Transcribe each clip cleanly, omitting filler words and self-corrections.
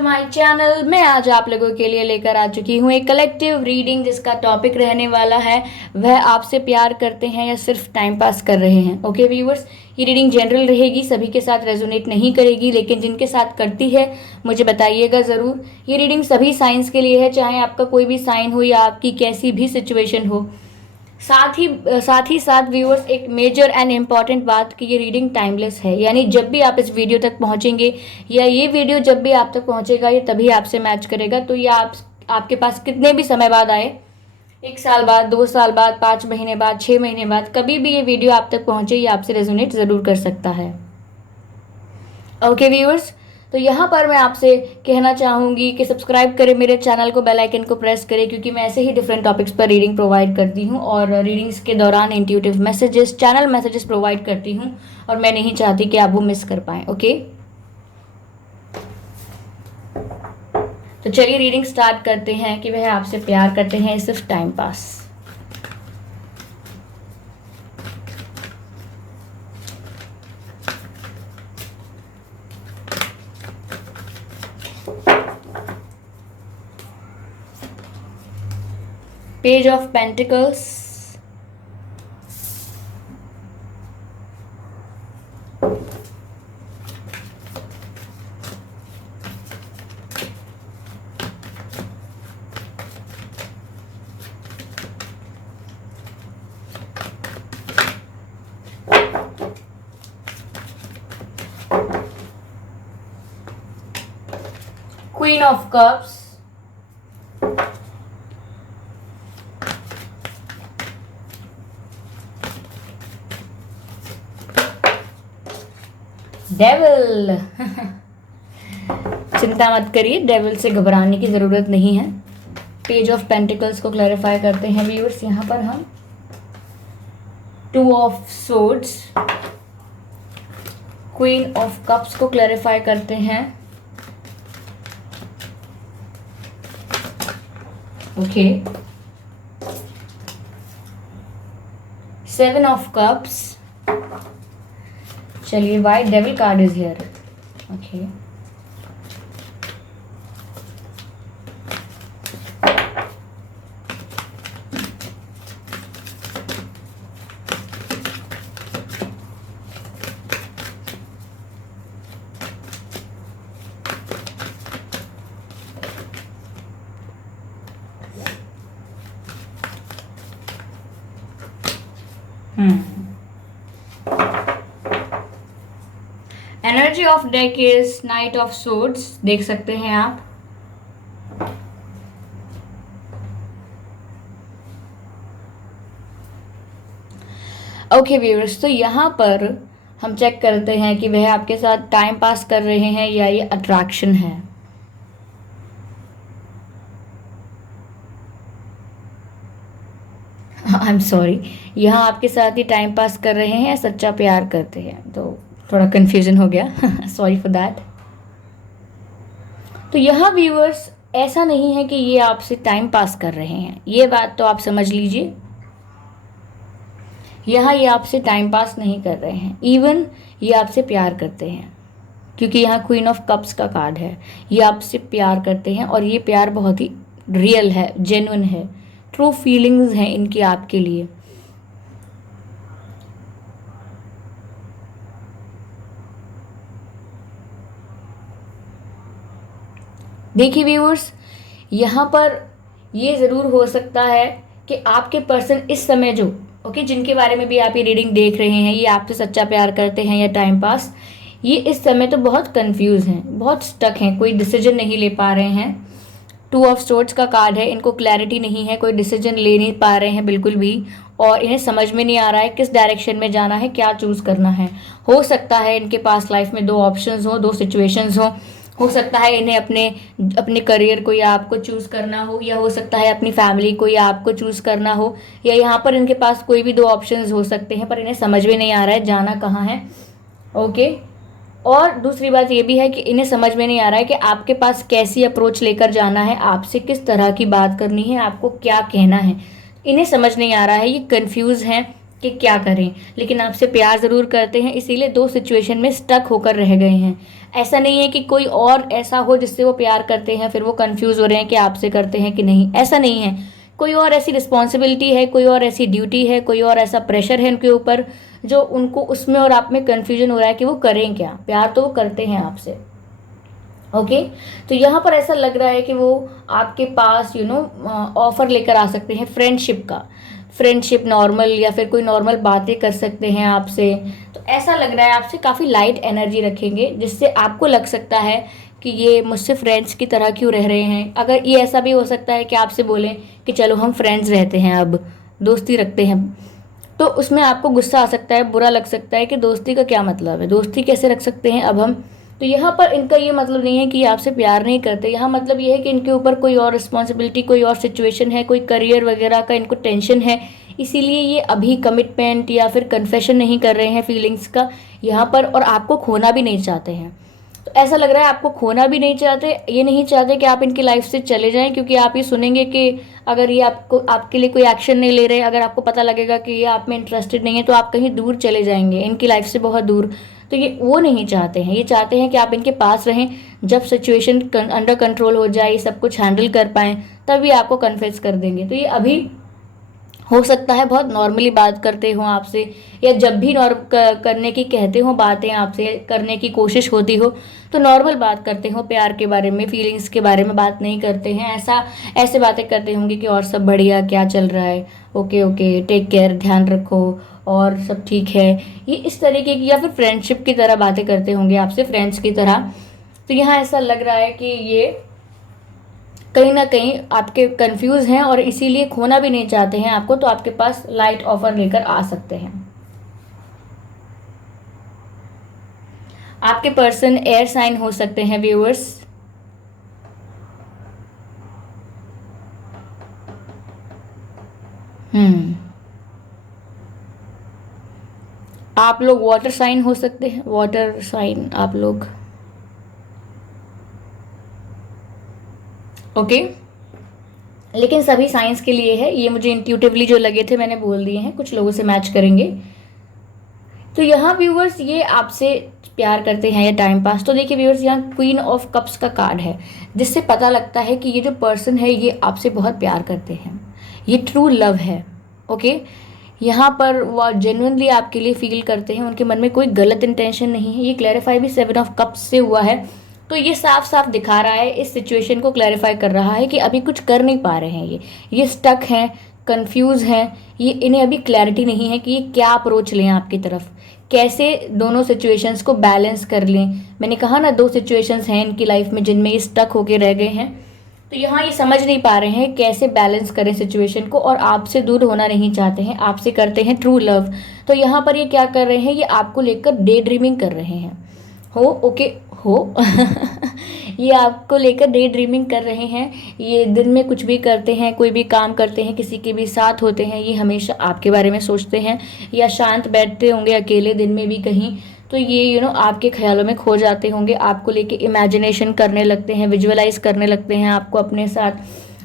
To my channel. मैं आज आप लोगों के लिए लेकर आ चुकी हूँ एक कलेक्टिव रीडिंग जिसका टॉपिक रहने वाला है वह आपसे प्यार करते हैं या सिर्फ टाइम पास कर रहे हैं। ओके व्यूवर्स, ये रीडिंग जनरल रहेगी, सभी के साथ रेजोनेट नहीं करेगी, लेकिन जिनके साथ करती है मुझे बताइएगा ज़रूर। ये रीडिंग सभी साइंस के लिए है, चाहे आपका कोई भी साइन हो या आपकी कैसी भी सिचुएशन हो। साथ ही साथ व्यूअर्स, एक मेजर एंड इम्पॉर्टेंट बात कि ये रीडिंग टाइमलेस है, यानी जब भी आप इस वीडियो तक पहुंचेंगे या ये वीडियो जब भी आप तक पहुंचेगा ये तभी आपसे मैच करेगा। तो ये आपके पास कितने भी समय बाद आए, 1 साल बाद, 2 साल बाद, 5 महीने बाद, 6 महीने बाद, कभी भी ये वीडियो आप तक पहुंचे ये आपसे रेजोनेट ज़रूर कर सकता है। ओके व्यूअर्स, तो यहाँ पर मैं आपसे कहना चाहूँगी कि सब्सक्राइब करें मेरे चैनल को, बेल आइकन को प्रेस करें, क्योंकि मैं ऐसे ही डिफरेंट टॉपिक्स पर रीडिंग प्रोवाइड करती हूँ और रीडिंग्स के दौरान intuitive messages, channel messages provide करती हूँ और मैं नहीं चाहती कि आप वो मिस कर पाएँ। ओके, तो चलिए रीडिंग स्टार्ट करते हैं कि वह आपसे प्यार करते हैं सिर्फ time pass. Page of Pentacles, Queen of Cups, devil. चिंता मत करिए, डेविल से घबराने की ज़रूरत नहीं है। पेज ऑफ पेंटिकल्स को क्लैरिफाई करते हैं व्यूअर्स। यहाँ पर हम 2 of swords, queen of cups को क्लैरिफाई करते हैं। Okay, 7 of cups. चलिए, white devil card is here. Okay, energy of deck is knight of swords, देख सकते हैं आप। ओके व्यूअर्स, तो यहाँ पर हम चेक करते हैं कि वह आपके साथ टाइम पास कर रहे हैं या ये अट्रैक्शन है। आई एम सॉरी, यहाँ आपके साथ ही टाइम पास कर रहे हैं या सच्चा प्यार करते हैं, तो थोड़ा कंफ्यूजन हो गया। Sorry for that. तो यहाँ व्यूअर्स, ऐसा नहीं है कि ये आपसे टाइम पास कर रहे हैं, ये बात तो आप समझ लीजिए। यहाँ ये आपसे टाइम पास नहीं कर रहे हैं, इवन ये आपसे प्यार करते हैं, क्योंकि यहाँ क्वीन ऑफ कप्स का कार्ड है। ये आपसे प्यार करते हैं और ये प्यार बहुत ही रियल है, जेन्युइन है, ट्रू फीलिंग्स हैं इनकी आपके लिए। देखिए व्यूअर्स, यहाँ पर ये ज़रूर हो सकता है कि आपके पर्सन इस समय जो जिनके बारे में भी आप ये रीडिंग देख रहे हैं, ये आपसे सच्चा प्यार करते हैं या टाइम पास, ये इस समय तो बहुत कंफ्यूज हैं, बहुत स्टक हैं, कोई डिसीजन नहीं ले पा रहे हैं। 2 ऑफ सोर्ड्स का कार्ड है, इनको क्लैरिटी नहीं है, कोई डिसीजन ले नहीं पा रहे हैं बिल्कुल भी, और इन्हें समझ में नहीं आ रहा है किस डायरेक्शन में जाना है, क्या चूज़ करना है। हो सकता है इनके पास लाइफ में 2 ऑप्शंस हो, 2 सिचुएशंस हो सकता है इन्हें अपने करियर को या आपको चूज़ करना हो, या हो सकता है अपनी फैमिली को या आपको चूज़ करना हो, या यहाँ पर इनके पास कोई भी 2 ऑप्शंस हो सकते हैं, पर इन्हें समझ में नहीं आ रहा है जाना कहाँ है। ओके, और दूसरी बात ये भी है कि इन्हें समझ में नहीं आ रहा है कि आपके पास कैसी अप्रोच लेकर जाना है, आपसे किस तरह की बात करनी है, आपको क्या कहना है, इन्हें समझ नहीं आ रहा है, ये कंफ्यूज हैं कि क्या करें। लेकिन आपसे प्यार ज़रूर करते हैं, इसीलिए 2 सिचुएशन में स्टक होकर रह गए हैं। ऐसा नहीं है कि कोई और ऐसा हो जिससे वो प्यार करते हैं फिर वो कंफ्यूज हो रहे हैं कि आपसे करते हैं कि नहीं, ऐसा नहीं है। कोई और ऐसी रिस्पॉन्सिबिलिटी है, कोई और ऐसी ड्यूटी है, कोई और ऐसा प्रेशर है उनके ऊपर जो उनको उसमें और आप में कंफ्यूजन हो रहा है कि वो करें क्या। प्यार तो वो करते हैं आपसे। ओके। तो यहाँ पर ऐसा लग रहा है कि वो आपके पास ऑफर लेकर आ सकते हैं फ्रेंडशिप का। फ्रेंडशिप नॉर्मल, या फिर कोई नॉर्मल बातें कर सकते हैं आपसे। तो ऐसा लग रहा है आपसे काफ़ी लाइट एनर्जी रखेंगे, जिससे आपको लग सकता है कि ये मुझसे फ्रेंड्स की तरह क्यों रह रहे हैं। अगर ये ऐसा भी हो सकता है कि आपसे बोलें कि चलो हम फ्रेंड्स रहते हैं, अब दोस्ती रखते हैं, तो उसमें आपको गुस्सा आ सकता है, बुरा लग सकता है कि दोस्ती का क्या मतलब है, दोस्ती कैसे रख सकते हैं अब हम। तो यहाँ पर इनका ये मतलब नहीं है कि ये आपसे प्यार नहीं करते, यहाँ मतलब ये है कि इनके ऊपर कोई और रिस्पॉन्सिबिलिटी, कोई और सिचुएशन है, कोई करियर वगैरह का इनको टेंशन है, इसीलिए ये अभी कमिटमेंट या फिर कन्फेशन नहीं कर रहे हैं फीलिंग्स का यहाँ पर, और आपको खोना भी नहीं चाहते हैं। तो ऐसा लग रहा है आपको खोना भी नहीं चाहते, ये नहीं चाहते कि आप इनकी लाइफ से चले जाएं, क्योंकि आप ये सुनेंगे कि अगर ये आपको आपके लिए कोई एक्शन नहीं ले रहे, अगर आपको पता लगेगा कि ये आप में इंटरेस्टेड नहीं है, तो आप कहीं दूर चले जाएंगे इनकी लाइफ से, बहुत दूर। तो ये वो नहीं चाहते हैं, ये चाहते हैं कि आप इनके पास रहें, जब सिचुएशन अंडर कंट्रोल हो जाए, सब कुछ हैंडल कर पाएँ, तभी आपको कन्फेस कर देंगे। तो ये अभी हो सकता है बहुत नॉर्मली बात करते हो आपसे, या जब भी करने की कहते हो बातें, आपसे करने की कोशिश होती हो, तो नॉर्मल बात करते हो, प्यार के बारे में, फीलिंग्स के बारे में बात नहीं करते हैं। ऐसे बातें करते होंगे कि और सब बढ़िया, क्या चल रहा है, ओके ओके, टेक केयर, ध्यान रखो, और सब ठीक है, ये इस तरीके की, या फिर फ्रेंडशिप की तरह बातें करते होंगे आपसे, फ्रेंड्स की तरह। तो यहाँ ऐसा लग रहा है कि ये कहीं ना कहीं आपके कंफ्यूज हैं और इसीलिए खोना भी नहीं चाहते हैं आपको, तो आपके पास लाइट ऑफर लेकर आ सकते हैं। आपके पर्सन एयर साइन हो सकते हैं व्यूअर्स। हम्म। आप लोग वाटर साइन हो सकते हैं, वाटर साइन आप लोग। ओके। लेकिन सभी साइंस के लिए है, ये मुझे इंट्यूटिवली जो लगे थे मैंने बोल दिए हैं, कुछ लोगों से मैच करेंगे। तो यहाँ व्यूवर्स ये आपसे प्यार करते हैं या टाइम पास। तो देखिए व्यूवर्स, यहाँ क्वीन ऑफ कप्स का कार्ड है, जिससे पता लगता है कि ये जो पर्सन है ये आपसे बहुत प्यार करते हैं, ये ट्रू लव है। ओके। यहाँ पर वो जेन्युइनली आपके लिए फील करते हैं, उनके मन में कोई गलत इंटेंशन नहीं है। ये क्लैरिफाई भी 7 ऑफ कप्स से हुआ है, तो ये साफ साफ दिखा रहा है, इस सिचुएशन को क्लैरिफाई कर रहा है कि अभी कुछ कर नहीं पा रहे हैं, ये स्टक हैं, कंफ्यूज हैं, ये इन्हें अभी क्लैरिटी नहीं है कि ये क्या अप्रोच लें आपकी तरफ, कैसे दोनों सिचुएशंस को बैलेंस कर लें। मैंने कहा ना, 2 सिचुएशंस हैं इनकी लाइफ में जिनमें ये स्टक होके रह गए हैं, तो यहाँ ये समझ नहीं पा रहे हैं कैसे बैलेंस करें सिचुएशन को, और आपसे दूर होना नहीं चाहते हैं, आपसे करते हैं ट्रू लव। तो यहाँ पर ये क्या कर रहे हैं, ये आपको लेकर डे ड्रीमिंग कर रहे हैं। हो ओके हो ये आपको लेकर डे ड्रीमिंग कर रहे हैं, ये दिन में कुछ भी करते हैं, कोई भी काम करते हैं, किसी के भी साथ होते हैं, ये हमेशा आपके बारे में सोचते हैं, या शांत बैठते होंगे अकेले दिन में भी कहीं, तो ये आपके ख्यालों में खो जाते होंगे, आपको लेके इमेजिनेशन करने लगते हैं, विजुअलाइज करने लगते हैं आपको अपने साथ,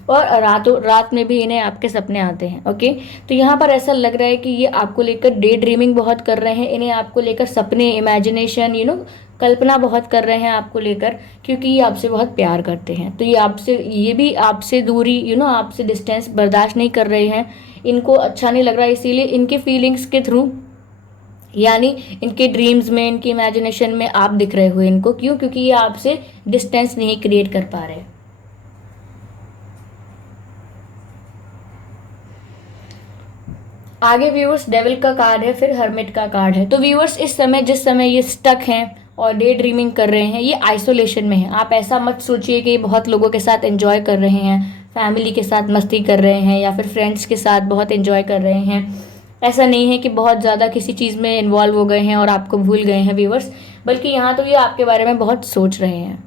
और रातों रात में भी इन्हें आपके सपने आते हैं। ओके। तो यहाँ पर ऐसा लग रहा है कि ये आपको लेकर डे ड्रीमिंग बहुत कर रहे हैं, इन्हें आपको लेकर सपने, इमेजिनेशन, कल्पना बहुत कर रहे हैं आपको लेकर, क्योंकि ये आपसे बहुत प्यार करते हैं। तो ये भी आपसे दूरी, आपसे डिस्टेंस बर्दाश्त नहीं कर रहे हैं, इनको अच्छा नहीं लग रहा है, इसीलिए इनके फीलिंग्स के थ्रू, यानी इनके ड्रीम्स में, इनकी इमेजिनेशन में आप दिख रहे हो इनको, क्यों, क्योंकि ये आपसे डिस्टेंस नहीं क्रिएट कर पा रहे। आगे व्यूअर्स डेविल का कार्ड है, फिर हर्मिट का कार्ड है। तो व्यूअर्स इस समय, जिस समय ये स्टक हैं और डे ड्रीमिंग कर रहे हैं, ये आइसोलेशन में है। आप ऐसा मत सोचिए कि ये बहुत लोगों के साथ एंजॉय कर रहे हैं, फैमिली के साथ मस्ती कर रहे हैं, या फिर फ्रेंड्स के साथ बहुत एंजॉय कर रहे हैं। ऐसा नहीं है कि बहुत ज़्यादा किसी चीज़ में इन्वॉल्व हो गए हैं और आपको भूल गए हैं व्यूअर्स, बल्कि यहाँ तो ये आपके बारे में बहुत सोच रहे हैं,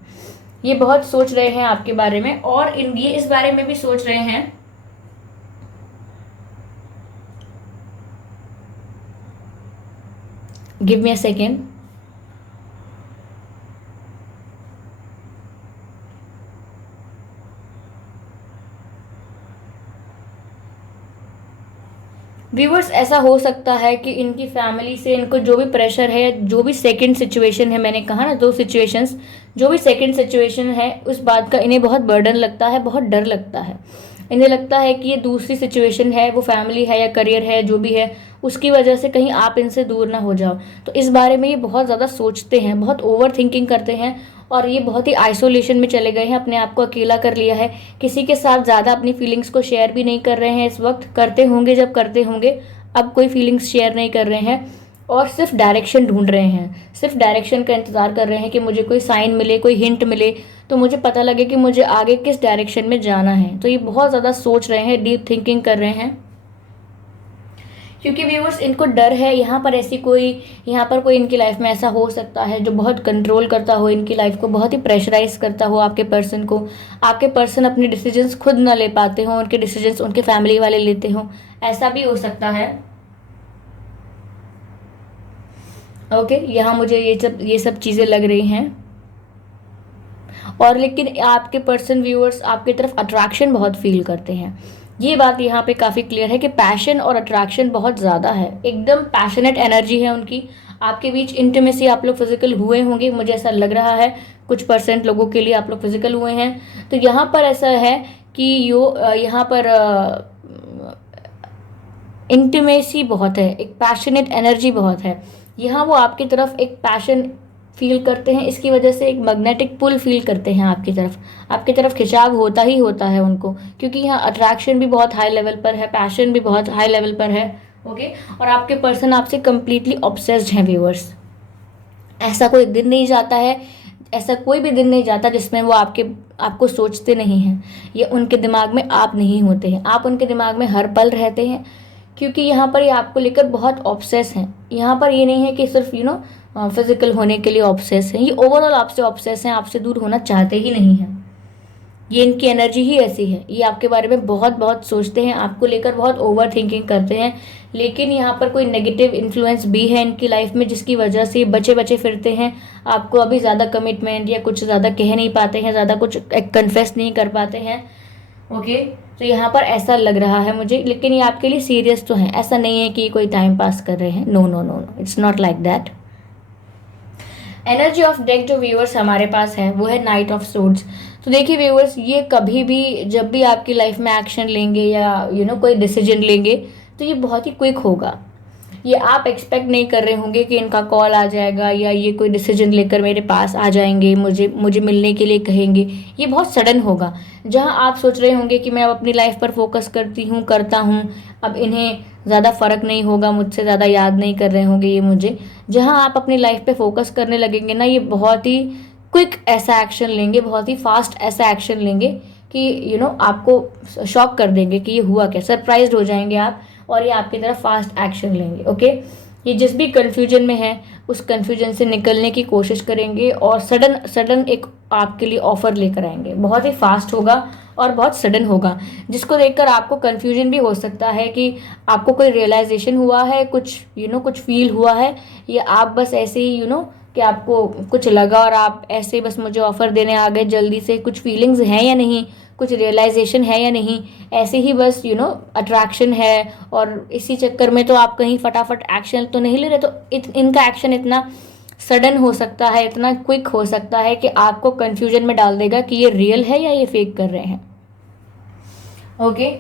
ये बहुत सोच रहे हैं आपके बारे में, और ये इस बारे में भी सोच रहे हैं। Give me a second. Viewers, ऐसा हो सकता है कि इनकी फैमिली से इनको जो भी प्रेशर है, जो भी सेकंड सिचुएशन है, मैंने कहा ना दो सिचुएशंस, जो भी सेकंड सिचुएशन है उस बात का इन्हें बहुत बर्डन लगता है, बहुत डर लगता है। इन्हें लगता है कि ये दूसरी सिचुएशन है, वो फैमिली है या करियर है, जो भी है, उसकी वजह से कहीं आप इनसे दूर ना हो जाओ। तो इस बारे में ये बहुत ज़्यादा सोचते हैं, बहुत ओवर थिंकिंग करते हैं, और ये बहुत ही आइसोलेशन में चले गए हैं, अपने आप को अकेला कर लिया है। किसी के साथ ज़्यादा अपनी फीलिंग्स को शेयर भी नहीं कर रहे हैं इस वक्त, करते होंगे जब करते होंगे, अब कोई फीलिंग्स शेयर नहीं कर रहे हैं, और सिर्फ डायरेक्शन ढूंढ रहे हैं, सिर्फ डायरेक्शन का इंतज़ार कर रहे हैं कि मुझे कोई साइन मिले, कोई हिंट मिले, तो मुझे पता लगे कि मुझे आगे किस डायरेक्शन में जाना है। तो ये बहुत ज़्यादा सोच रहे हैं, डीप थिंकिंग कर रहे हैं, क्योंकि व्यूवर्स इनको डर है यहाँ पर ऐसी कोई, यहाँ पर कोई इनकी लाइफ में ऐसा हो सकता है जो बहुत कंट्रोल करता हो इनकी लाइफ को, बहुत ही प्रेशराइज करता हो आपके पर्सन को, आपके पर्सन अपने डिसीजंस खुद ना ले पाते हों, उनके डिसीजंस उनके फैमिली वाले लेते हों, ऐसा भी हो सकता है। ओके, यहाँ मुझे ये सब चीज़ें लग रही हैं। और लेकिन आपके पर्सन व्यूअर्स आपकी तरफ अट्रैक्शन बहुत फील करते हैं, ये बात यहाँ पे काफ़ी क्लियर है कि पैशन और अट्रैक्शन बहुत ज़्यादा है, एकदम पैशनेट एनर्जी है उनकी। आपके बीच इंटीमेसी, आप लोग फिजिकल हुए होंगे, मुझे ऐसा लग रहा है, कुछ परसेंट लोगों के लिए आप लोग फिजिकल हुए हैं। तो यहाँ पर ऐसा है कि यहाँ पर इंटीमेसी बहुत है, एक पैशनेट एनर्जी बहुत है यहाँ। वो आपकी तरफ एक पैशन फील करते हैं, इसकी वजह से एक मैग्नेटिक पुल फील करते हैं आपकी तरफ खिंचाव होता ही होता है उनको, क्योंकि यहाँ अट्रैक्शन भी बहुत हाई लेवल पर है, पैशन भी बहुत हाई लेवल पर है। ओके, और आपके पर्सन आपसे कंप्लीटली ऑब्सेस्ड हैं व्यूअर्स। ऐसा कोई दिन नहीं जाता है, ऐसा कोई भी दिन नहीं जाता जिसमें वो आपको सोचते नहीं हैं, ये उनके दिमाग में आप नहीं होते हैं, आप उनके दिमाग में हर पल रहते हैं, क्योंकि यहाँ पर ये आपको लेकर बहुत ऑब्सेस हैं। यहाँ पर ये नहीं है कि सिर्फ फिजिकल होने के लिए ऑब्सेस हैं, ये ओवरऑल आपसे ऑब्सेस हैं, आपसे दूर होना चाहते ही नहीं हैं। ये इनकी एनर्जी ही ऐसी है, ये आपके बारे में बहुत बहुत सोचते हैं, आपको लेकर बहुत ओवर थिंकिंग करते हैं। लेकिन यहाँ पर कोई नेगेटिव इन्फ्लुएंस भी है इनकी लाइफ में, जिसकी वजह से बचे बचे फिरते हैं, आपको अभी ज़्यादा कमिटमेंट या कुछ ज़्यादा कह नहीं पाते हैं, ज़्यादा कुछ कन्फेस नहीं कर पाते हैं। ओके, तो यहाँ पर ऐसा लग रहा है मुझे, लेकिन ये आपके लिए सीरियस तो है, ऐसा नहीं है कि कोई टाइम पास कर रहे हैं, no no no no, it's not like that. Energy of deck जो व्यूअर्स हमारे पास है वो है नाइट ऑफ सोर्ड्स। तो देखिए व्यूअर्स, ये कभी भी जब भी आपकी लाइफ में एक्शन लेंगे या कोई डिसीजन लेंगे, तो ये बहुत ही क्विक होगा। ये आप एक्सपेक्ट नहीं कर रहे होंगे कि इनका कॉल आ जाएगा या ये कोई डिसीजन लेकर मेरे पास आ जाएंगे, मुझे मिलने के लिए कहेंगे, ये बहुत सडन होगा। जहां आप सोच रहे होंगे कि मैं अब अपनी लाइफ पर फोकस करता हूँ, अब इन्हें ज़्यादा फर्क नहीं होगा, मुझसे ज़्यादा याद नहीं कर रहे होंगे ये मुझे, जहां आप अपनी लाइफ पे फोकस करने लगेंगे ना, ये बहुत ही क्विक ऐसा एक्शन लेंगे, बहुत ही फास्ट ऐसा एक्शन लेंगे कि आपको शॉक कर देंगे कि ये हुआ क्या, सरप्राइज्ड हो जाएंगे आप, और ये आपकी तरफ फास्ट एक्शन लेंगे। ओके, ये जिस भी कन्फ्यूजन में है उस कन्फ्यूजन से निकलने की कोशिश करेंगे, और सडन एक आपके लिए ऑफर लेकर आएंगे, बहुत ही फास्ट होगा और बहुत सडन होगा, जिसको देखकर आपको कन्फ्यूजन भी हो सकता है कि आपको कोई रियलाइजेशन हुआ है, कुछ फील हुआ है, या आप बस ऐसे ही कि आपको कुछ लगा और आप ऐसे बस मुझे ऑफर देने आ गए जल्दी से, कुछ फीलिंग्स हैं या नहीं, कुछ रियलाइजेशन है या नहीं, ऐसे ही बस अट्रैक्शन है, और इसी चक्कर में तो आप कहीं फटाफट एक्शन तो नहीं ले रहे। तो इनका एक्शन इतना सडन हो सकता है, इतना क्विक हो सकता है कि आपको कंफ्यूजन में डाल देगा कि ये रियल है या ये फेक कर रहे हैं। ओके,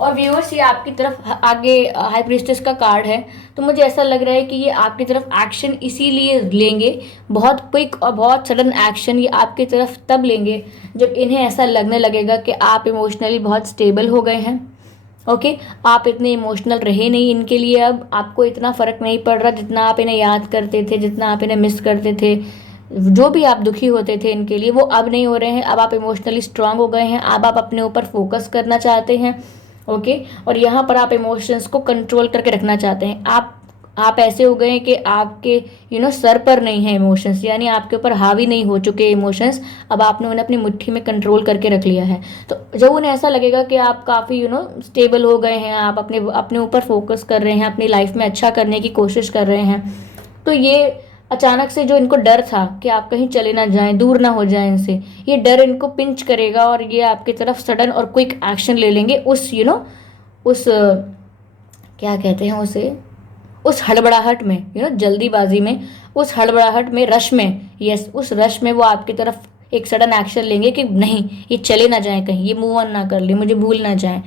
और व्यूअर्स, ये आपकी तरफ आगे हाई प्रीस्टेस का कार्ड है, तो मुझे ऐसा लग रहा है कि ये आपकी तरफ एक्शन इसीलिए लेंगे, बहुत क्विक और बहुत सडन एक्शन ये आपकी तरफ तब लेंगे जब इन्हें ऐसा लगने लगेगा कि आप इमोशनली बहुत स्टेबल हो गए हैं। ओके, आप इतने इमोशनल रहे नहीं इनके लिए, अब आपको इतना फ़र्क नहीं पड़ रहा, जितना आप इन्हें याद करते थे, जितना आप इन्हें मिस करते थे, जो भी आप दुखी होते थे इनके लिए, वो अब नहीं हो रहे हैं। अब आप इमोशनली स्ट्रांग हो गए हैं, अब आप अपने ऊपर फोकस करना चाहते हैं। ओके, और यहाँ पर आप इमोशंस को कंट्रोल करके रखना चाहते हैं। आप ऐसे हो गए हैं कि आपके सर पर नहीं है इमोशंस, यानी आपके ऊपर हावी नहीं हो चुके इमोशंस, अब आपने उन्हें अपनी मुट्ठी में कंट्रोल करके रख लिया है। तो जब उन्हें ऐसा लगेगा कि आप काफ़ी स्टेबल हो गए हैं, आप अपने ऊपर फोकस कर रहे हैं, अपनी लाइफ में अच्छा करने की कोशिश कर रहे हैं, तो ये अचानक से जो इनको डर था कि आप कहीं चले ना जाएं, दूर ना हो जाएं इनसे, ये डर इनको पिंच करेगा और ये आपकी तरफ सडन और क्विक एक्शन ले लेंगे उस क्या कहते हैं उसे, उस हड़बड़ाहट में, जल्दीबाजी में, उस हड़बड़ाहट में, रश में, यस, उस रश में वो आपकी तरफ एक सडन एक्शन लेंगे कि नहीं, ये चले ना जाए कहीं, ये मूव ऑन ना कर ले, मुझे भूल ना जाए।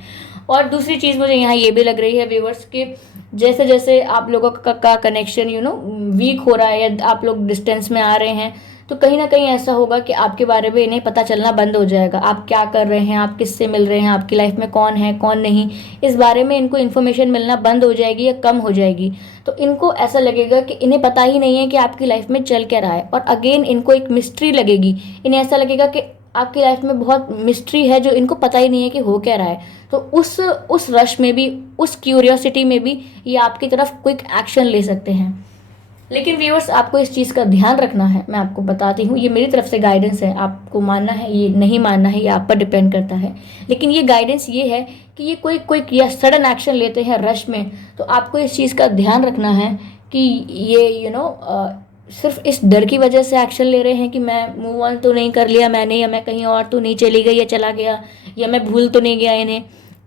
और दूसरी चीज़ मुझे यहाँ ये भी लग रही है व्यूवर्स कि जैसे जैसे आप लोगों का कनेक्शन वीक हो रहा है या आप लोग डिस्टेंस में आ रहे हैं, तो कहीं ना कहीं ऐसा होगा कि आपके बारे में इन्हें पता चलना बंद हो जाएगा। आप क्या कर रहे हैं, आप किससे मिल रहे हैं, आपकी लाइफ में कौन है कौन नहीं, इस बारे में इनको इन्फॉर्मेशन मिलना बंद हो जाएगी या कम हो जाएगी। तो इनको ऐसा लगेगा कि इन्हें पता ही नहीं है कि आपकी लाइफ में चल क्या रहा है, और अगेन इनको एक मिस्ट्री लगेगी। इन्हें ऐसा लगेगा कि आपकी लाइफ में बहुत मिस्ट्री है जो इनको पता ही नहीं है कि हो क्या रहा है। तो उस रश में भी, उस क्यूरियोसिटी में भी ये आपकी तरफ क्विक एक्शन ले सकते हैं। लेकिन व्यूअर्स, आपको इस चीज़ का ध्यान रखना है, मैं आपको बताती हूँ, ये मेरी तरफ से गाइडेंस है, आपको मानना है ये नहीं मानना है, ये आप पर डिपेंड करता है। लेकिन ये गाइडेंस ये है कि ये कोई या सडन एक्शन लेते हैं रश में, तो आपको इस चीज़ का ध्यान रखना है कि ये सिर्फ इस डर की वजह से एक्शन ले रहे हैं कि मैं मूव ऑन तो नहीं कर लिया मैंने, या मैं कहीं और तो नहीं चली गई या चला गया, या मैं भूल तो नहीं गया इन्हें,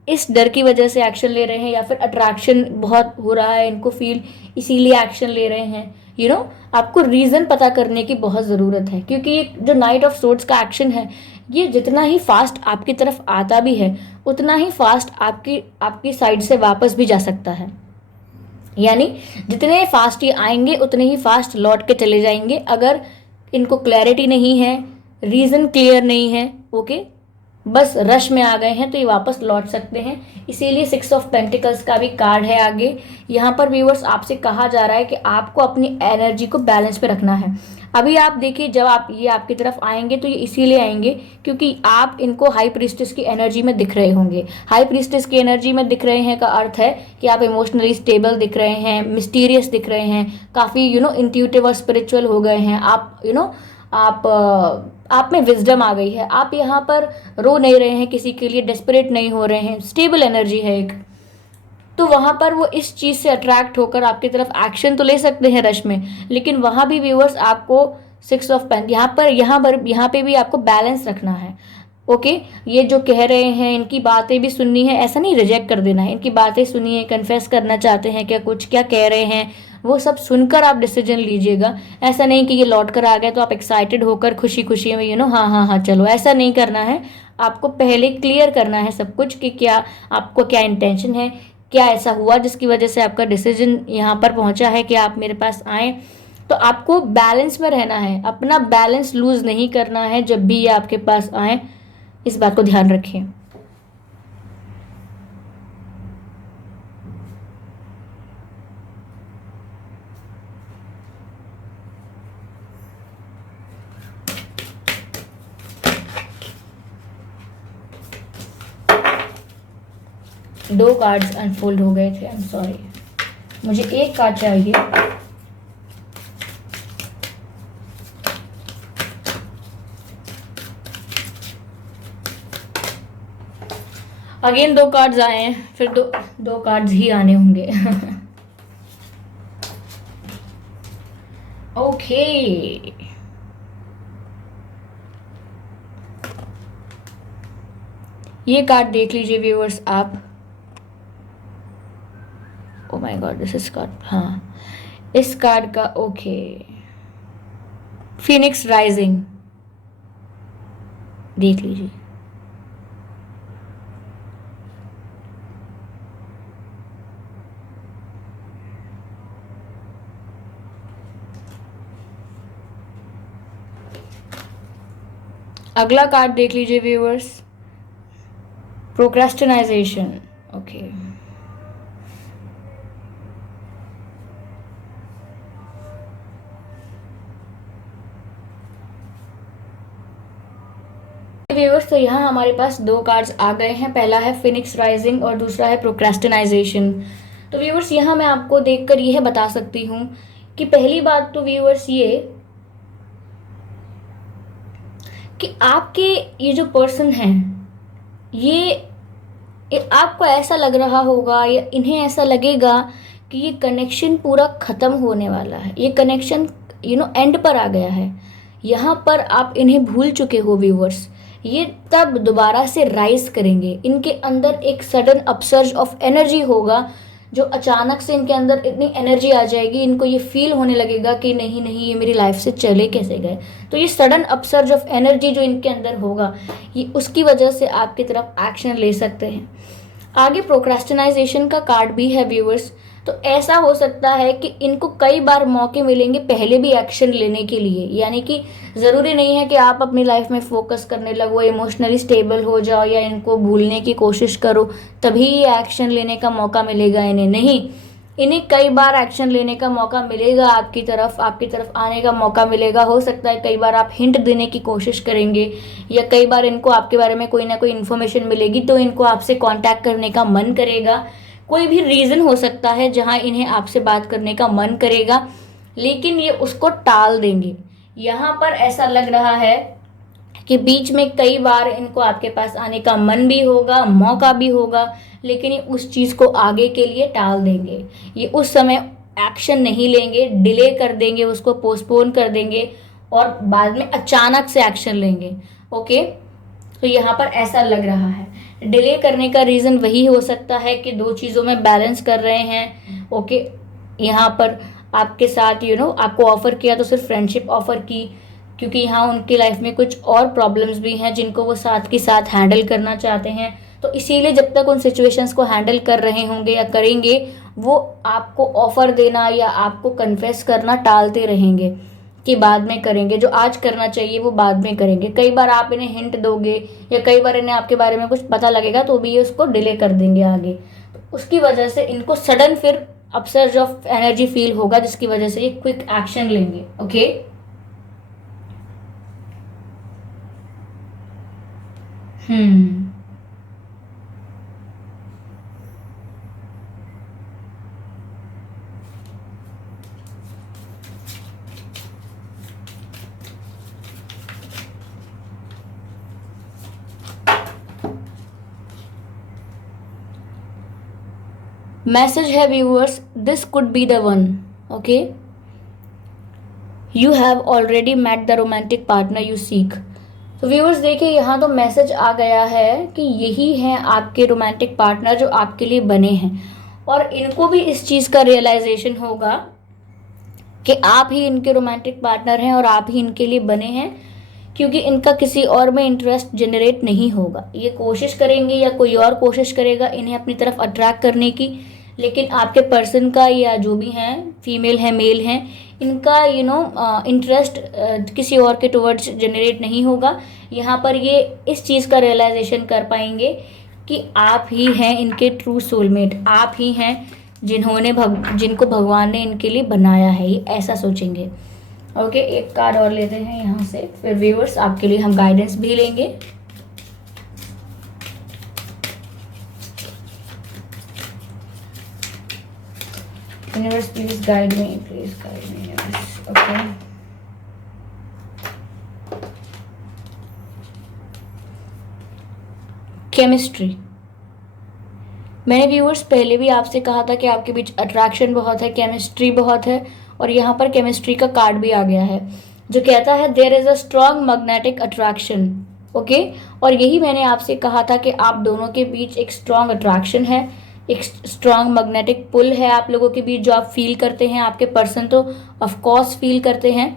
इस डर की वजह से एक्शन ले रहे हैं, या फिर अट्रैक्शन बहुत हो रहा है इनको फील, इसीलिए एक्शन ले रहे हैं। आपको रीज़न पता करने की बहुत ज़रूरत है, क्योंकि ये जो नाइट ऑफ सोर्ड्स का एक्शन है, ये जितना ही फास्ट आपकी तरफ आता भी है, उतना ही फास्ट आपकी साइड से वापस भी जा सकता है। यानी जितने फास्ट ये आएंगे उतने ही फास्ट लौट के चले जाएंगे, अगर इनको क्लैरिटी नहीं है, रीज़न क्लियर नहीं है, ओके, बस रश में आ गए हैं, तो ये वापस लौट सकते हैं। इसीलिए 6 ऑफ पेंटिकल्स का भी कार्ड है आगे। यहाँ पर व्यूअर्स आपसे कहा जा रहा है कि आपको अपनी एनर्जी को बैलेंस पे रखना है। अभी आप देखिए, जब ये आपकी तरफ आएंगे तो ये इसीलिए आएंगे क्योंकि आप इनको हाई प्रीस्टेस की एनर्जी में दिख रहे होंगे। हाई प्रीस्टेस की एनर्जी में दिख रहे हैं का अर्थ है कि आप इमोशनली स्टेबल दिख रहे हैं, मिस्टीरियस दिख रहे हैं, काफ़ी इंट्यूटिव और स्पिरिचुअल हो गए हैं आप। आप में विजडम आ गई है, आप यहाँ पर रो नहीं रहे हैं, किसी के लिए डेस्परेट नहीं हो रहे हैं, स्टेबल एनर्जी है एक। तो वहाँ पर वो इस चीज़ से अट्रैक्ट होकर आपकी तरफ एक्शन तो ले सकते हैं रश में, लेकिन वहाँ भी व्यूअर्स आपको 6 ऑफ पेन यहाँ पे भी आपको बैलेंस रखना है। ओके, ये जो कह रहे हैं इनकी बातें भी सुननी है, ऐसा नहीं रिजेक्ट कर देना है, इनकी बातें सुनिए, कन्फेस करना चाहते हैं क्या, कुछ क्या कह रहे हैं वो सब सुनकर आप डिसीजन लीजिएगा। ऐसा नहीं कि ये लौट कर आ गया तो आप एक्साइटेड होकर खुशी खुशी में हाँ हाँ हाँ चलो, ऐसा नहीं करना है। आपको पहले क्लियर करना है सब कुछ कि क्या आपको क्या इंटेंशन है, क्या ऐसा हुआ जिसकी वजह से आपका डिसीजन यहाँ पर पहुँचा है कि आप मेरे पास आए। तो आपको बैलेंस में रहना है, अपना बैलेंस लूज नहीं करना है जब भी ये आपके पास आए, इस बात को ध्यान रखें। दो कार्ड्स अनफोल्ड हो गए थे, आई एम सॉरी, मुझे एक कार्ड चाहिए। अगेन दो कार्ड्स आए हैं, फिर दो कार्ड्स ही आने होंगे। ओके, ये कार्ड देख लीजिए व्यूअर्स आप। Oh my God, this is called, हाँ, इस कार्ड का ओके, फिनिक्स राइजिंग देख लीजिए। अगला कार्ड देख लीजिए व्यूअर्स, प्रोक्रेस्टिनाइजेशन, ओके। व्यूअर्स, तो यहाँ हमारे पास दो कार्ड्स आ गए हैं, पहला है फिनिक्स राइजिंग और दूसरा है प्रोक्रेस्टिनाइजेशन। तो व्यूअर्स, यहाँ मैं आपको देखकर यह बता सकती हूँ कि पहली बात तो व्यूअर्स ये कि आपके ये जो पर्सन हैं, ये आपको ऐसा लग रहा होगा या इन्हें ऐसा लगेगा कि ये कनेक्शन पूरा ख़त्म होने वाला है, ये कनेक्शन एंड पर आ गया है, यहाँ पर आप इन्हें भूल चुके हो व्यूअर्स। ये तब दोबारा से राइज करेंगे, इनके अंदर एक सडन अपसर्ज ऑफ एनर्जी होगा जो अचानक से इनके अंदर इतनी एनर्जी आ जाएगी, इनको ये फील होने लगेगा कि नहीं नहीं ये मेरी लाइफ से चले कैसे गए। तो ये सडन अपसर्ज ऑफ एनर्जी जो इनके अंदर होगा, ये उसकी वजह से आपकी तरफ एक्शन ले सकते हैं। आगे प्रोक्रेस्टिनाइजेशन का कार्ड भी है व्यूअर्स। तो ऐसा हो सकता है कि इनको कई बार मौके मिलेंगे पहले भी एक्शन लेने के लिए, यानी कि ज़रूरी नहीं है कि आप अपनी लाइफ में फोकस करने लगो, इमोशनली स्टेबल हो जाओ या इनको भूलने की कोशिश करो तभी ये एक्शन लेने का मौका मिलेगा इन्हें। नहीं, इन्हें कई बार एक्शन लेने का मौका मिलेगा, आपकी तरफ आने का मौका मिलेगा। हो सकता है कई बार आप हिंट देने की कोशिश करेंगे या कई बार इनको आपके बारे में कोई ना कोई इन्फॉर्मेशन मिलेगी तो इनको आपसे कांटेक्ट करने का मन करेगा। कोई भी रीज़न हो सकता है जहां इन्हें आपसे बात करने का मन करेगा, लेकिन ये उसको टाल देंगे। यहाँ पर ऐसा लग रहा है कि बीच में कई बार इनको आपके पास आने का मन भी होगा, मौका भी होगा, लेकिन ये उस चीज़ को आगे के लिए टाल देंगे। ये उस समय एक्शन नहीं लेंगे, डिले कर देंगे, उसको पोस्टपोन कर देंगे और बाद में अचानक से एक्शन लेंगे। ओके, तो यहाँ पर ऐसा लग रहा है। डिले करने का रीज़न वही हो सकता है कि दो चीज़ों में बैलेंस कर रहे हैं। ओके, यहाँ पर आपके साथ आपको ऑफ़र किया तो सिर्फ फ्रेंडशिप ऑफ़र की, क्योंकि यहाँ उनकी लाइफ में कुछ और प्रॉब्लम्स भी हैं जिनको वो साथ के साथ हैंडल करना चाहते हैं। तो इसीलिए जब तक उन सिचुएशंस को हैंडल कर रहे होंगे या करेंगे, वो आपको ऑफ़र देना या आपको कन्फेस करना टालते रहेंगे कि बाद में करेंगे। जो आज करना चाहिए वो बाद में करेंगे। कई बार आप इन्हें हिंट दोगे या कई बार इन्हें आपके बारे में कुछ पता लगेगा तो भी ये उसको डिले कर देंगे आगे। तो उसकी वजह से इनको सडन फिर अपसर्ज ऑफ एनर्जी फील होगा, जिसकी वजह से ये क्विक एक्शन लेंगे। ओके, मैसेज है viewers, this could be the one. Okay, you have already met the romantic partner you seek. तो व्यूअर्स देखिए, यहाँ तो मैसेज आ गया है कि यही हैं आपके रोमांटिक पार्टनर जो आपके लिए बने हैं, और इनको भी इस चीज़ का रियलाइजेशन होगा कि आप ही इनके रोमांटिक पार्टनर हैं और आप ही इनके लिए बने हैं, क्योंकि इनका किसी और में इंटरेस्ट जनरेट नहीं होगा। ये कोशिश करेंगे या कोई और कोशिश करेगा इन्हें अपनी तरफ अट्रैक्ट करने की, लेकिन आपके पर्सन का या जो भी हैं, फीमेल है मेल हैं, इनका इंटरेस्ट किसी और के टुवर्ड्स जनरेट नहीं होगा। यहाँ पर ये इस चीज़ का रियलाइजेशन कर पाएंगे कि आप ही हैं इनके ट्रू सोलमेट, आप ही हैं जिनको भगवान ने इनके लिए बनाया है, ये ऐसा सोचेंगे। ओके, एक कार्ड और लेते हैं यहाँ से, फिर व्यूअर्स आपके लिए हम गाइडेंस भी लेंगे। Universe please guide me, please guide me universe. Okay, chemistry. मैंने व्यूअर्स पहले भी आपसे कहा था कि आपके बीच अट्रैक्शन बहुत है, केमिस्ट्री बहुत है, और यहाँ पर केमिस्ट्री का कार्ड भी आ गया है जो कहता है there is a strong magnetic attraction. Okay, और यही मैंने आपसे कहा था कि आप दोनों के बीच एक स्ट्रॉन्ग अट्रैक्शन है, एक स्ट्रॉन्ग मैग्नेटिक पुल है आप लोगों के बीच, जो आप फील करते हैं। आपके पर्सन तो ऑफकोर्स फील करते हैं।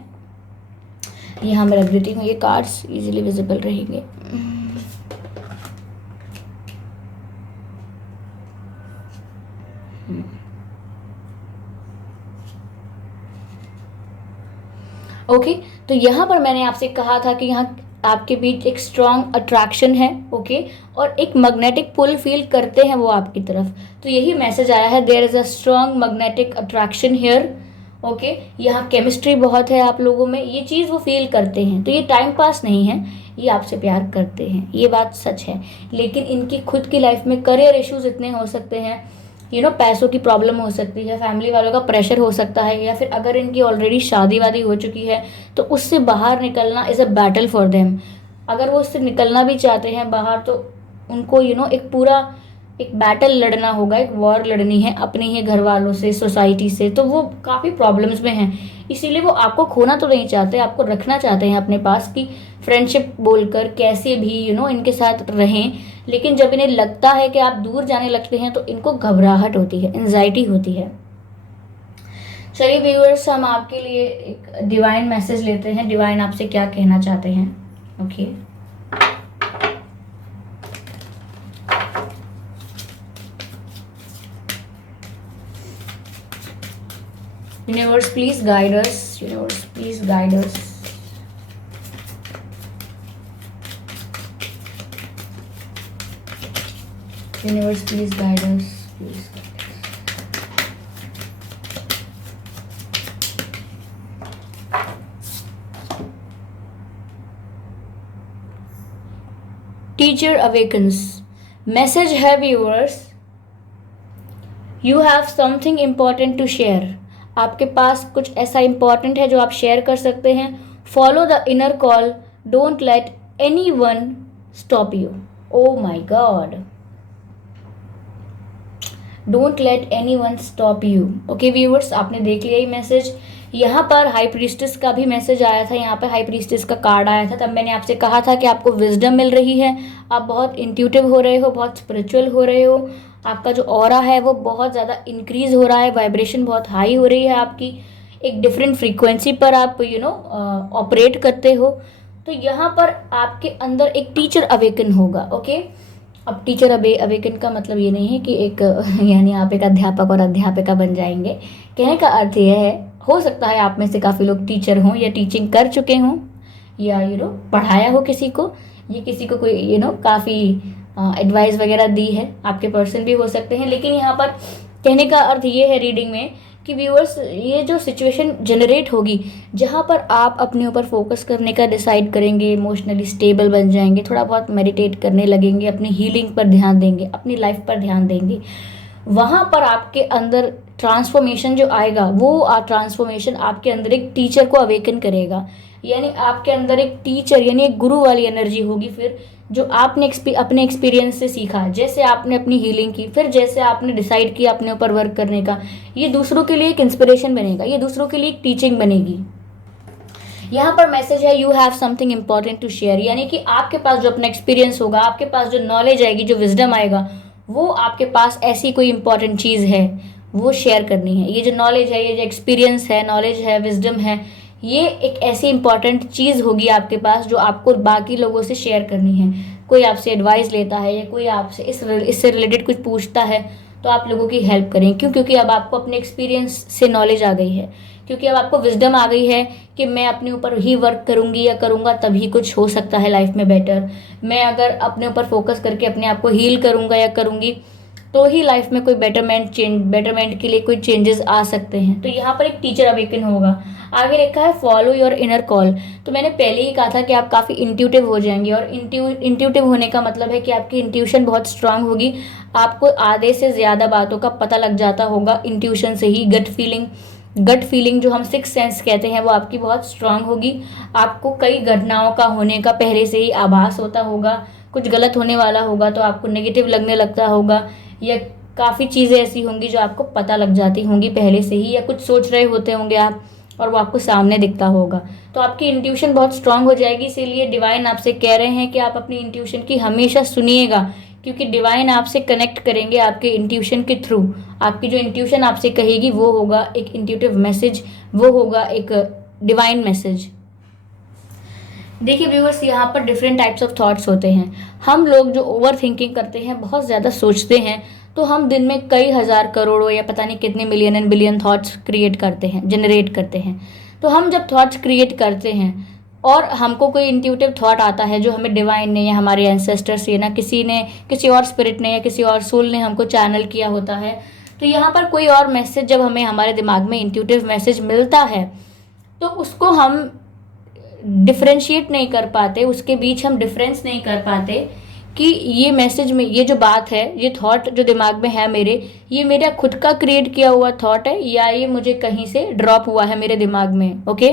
यहाँ मैं रख देती हूँ, ये कार्ड्स इजीली विजिबल रहेंगे। ओके, तो यहाँ पर मैंने आपसे कहा था कि यहाँ आपके बीच एक स्ट्रॉन्ग अट्रैक्शन है। ओके, और एक मैग्नेटिक पुल फील करते हैं वो आपकी तरफ। तो यही मैसेज आया है, there is a strong magnetic attraction here. Okay, यहाँ केमिस्ट्री बहुत है आप लोगों में, ये चीज़ वो फील करते हैं। तो ये टाइम पास नहीं है, ये आपसे प्यार करते हैं, ये बात सच है। लेकिन इनकी खुद की लाइफ में करियर इश्यूज इतने हो सकते हैं, पैसों की प्रॉब्लम हो सकती है, फैमिली वालों का प्रेशर हो सकता है, या फिर अगर इनकी ऑलरेडी शादी वादी हो चुकी है तो उससे बाहर निकलना is a battle for them. अगर वो उससे निकलना भी चाहते हैं बाहर तो उनको एक बैटल लड़ना होगा, एक वॉर लड़नी है अपने ही घर वालों से, सोसाइटी से। तो वो काफ़ी प्रॉब्लम्स में हैं, इसीलिए वो आपको खोना तो नहीं चाहते, आपको रखना चाहते हैं अपने पास कि फ्रेंडशिप बोलकर कैसे भी इनके साथ रहें, लेकिन जब इन्हें लगता है कि आप दूर जाने लगते हैं तो इनको घबराहट होती है, एंजाइटी होती है। चलिए व्यूअर्स, हम आपके लिए एक डिवाइन मैसेज लेते हैं, डिवाइन आपसे क्या कहना चाहते हैं। Okay universe please guide us, universe please guide us. Universe please guide us, please. Teacher awakens. Message है viewers. You have something important to share. आपके पास कुछ ऐसा important है जो आप शेयर कर सकते हैं। Follow the inner call. Don't let anyone stop you. Oh my God. Don't let anyone stop you. Okay viewers, आपने देख लिया ये मैसेज। यहाँ पर हाई प्रीस्टेस का भी मैसेज आया था, यहाँ पर हाई प्रीस्टेस का कार्ड आया था। तब मैंने आपसे कहा था कि आपको विजडम मिल रही है, आप बहुत इंट्यूटिव हो रहे हो, बहुत स्पिरिचुअल हो रहे हो, आपका जो ऑरा है वो बहुत ज़्यादा इंक्रीज हो रहा है, वाइब्रेशन बहुत हाई हो रही है आपकी, एक डिफरेंट फ्रीक्वेंसी पर आप ऑपरेट करते हो। तो यहाँ पर आपके अंदर एक टीचर अवेकन होगा। ओके, अब टीचर अवेकन का मतलब ये नहीं है कि एक यानी आप एक अध्यापक और अध्यापिका बन जाएंगे। कहने का अर्थ यह है, हो सकता है आप में से काफ़ी लोग टीचर हों या टीचिंग कर चुके हों या पढ़ाया हो किसी को, ये किसी को कोई काफ़ी एडवाइस वगैरह दी है, आपके पर्सन भी हो सकते हैं। लेकिन यहाँ पर कहने का अर्थ ये है रीडिंग में कि व्यूअर्स, ये जो सिचुएशन जनरेट होगी जहाँ पर आप अपने ऊपर फोकस करने का डिसाइड करेंगे, इमोशनली स्टेबल बन जाएंगे, थोड़ा बहुत मेडिटेट करने लगेंगे, अपनी हीलिंग पर ध्यान देंगे, अपनी लाइफ पर ध्यान देंगे, वहाँ पर आपके अंदर ट्रांसफॉर्मेशन जो आएगा वो ट्रांसफॉर्मेशन आपके अंदर एक टीचर को अवेकन करेगा। यानी आपके अंदर एक टीचर यानी एक गुरु वाली एनर्जी होगी फिर, जो आपने अपने एक्सपीरियंस से सीखा, जैसे आपने अपनी हीलिंग की, फिर जैसे आपने डिसाइड किया अपने ऊपर वर्क करने का, ये दूसरों के लिए एक इंस्पिरेशन बनेगा, ये दूसरों के लिए एक टीचिंग बनेगी। यहाँ पर मैसेज है, you have something important to share, यानी कि आपके पास जो अपना एक्सपीरियंस होगा, आपके पास जो नॉलेज आएगी, जो विजडम आएगा, वो आपके पास ऐसी कोई इंपॉर्टेंट चीज़ है वो शेयर करनी है। ये जो नॉलेज है, ये जो एक्सपीरियंस है, नॉलेज है, विजडम है, ये एक ऐसी इंपॉर्टेंट चीज़ होगी आपके पास जो आपको बाकी लोगों से शेयर करनी है। कोई आपसे एडवाइस लेता है या कोई आपसे इससे रिलेटेड कुछ पूछता है तो आप लोगों की हेल्प करें। क्यों? क्योंकि अब आपको अपने एक्सपीरियंस से नॉलेज आ गई है, क्योंकि अब आपको विजडम आ गई है कि मैं अपने ऊपर ही वर्क करूंगी या करूंगा तभी कुछ हो सकता है लाइफ में बेटर। मैं अगर अपने ऊपर फोकस करके अपने आप को हील करूंगा या करूंगी तो ही लाइफ में कोई बेटरमेंट के लिए कोई चेंजेस आ सकते हैं। तो यहाँ पर एक टीचर अवेकन होगा। आगे लिखा है फॉलो योर इनर कॉल। तो मैंने पहले ही कहा था कि आप काफ़ी इंट्यूटिव हो जाएंगे, और इंट्यूटिव होने का मतलब है कि आपकी इंट्यूशन बहुत स्ट्रांग होगी, आपको आधे से ज़्यादा बातों का पता लग जाता होगा इंट्यूशन से ही। गट फीलिंग जो हम सिक्स सेंस कहते हैं वो आपकी बहुत स्ट्रांग होगी। आपको कई घटनाओं का होने का पहले से ही आभास होता होगा, कुछ गलत होने वाला होगा तो आपको नेगेटिव लगने लगता होगा, या काफ़ी चीज़ें ऐसी होंगी जो आपको पता लग जाती होंगी पहले से ही, या कुछ सोच रहे होते होंगे आप और वो आपको सामने दिखता होगा। तो आपकी इंट्यूशन बहुत स्ट्रांग हो जाएगी। इसीलिए डिवाइन आपसे कह रहे हैं कि आप अपनी इंट्यूशन की हमेशा सुनिएगा, क्योंकि डिवाइन आपसे कनेक्ट करेंगे आपके इंट्यूशन के थ्रू। आपकी जो इंट्यूशन आपसे कहेगी वो होगा एक इंट्यूटिव मैसेज, वो होगा एक डिवाइन मैसेज। देखिए व्यूअर्स, यहाँ पर डिफरेंट टाइप्स ऑफ थॉट्स होते हैं। हम लोग जो ओवर थिंकिंग करते हैं, बहुत ज़्यादा सोचते हैं, तो हम दिन में कई हज़ार करोड़ों या पता नहीं कितने million and billion thoughts create करते हैं, जनरेट करते हैं। तो हम जब थॉट्स क्रिएट करते हैं और हमको कोई इंट्यूटिव थॉट आता है जो हमें डिवाइन ने या हमारे एंसेस्टर्स या ना किसी और स्पिरिट ने या किसी और सोल ने हमको चैनल किया होता है, तो यहाँ पर कोई और मैसेज जब हमें हमारे दिमाग में इंट्यूटिव मैसेज मिलता है तो उसको हम डिफ्रेंशिएट नहीं कर पाते, उसके बीच हम डिफरेंस नहीं कर पाते कि ये मैसेज में ये जो बात है, ये थॉट जो दिमाग में है मेरे, ये मेरा खुद का क्रिएट किया हुआ थॉट है या ये मुझे कहीं से ड्रॉप हुआ है मेरे दिमाग में। ओके,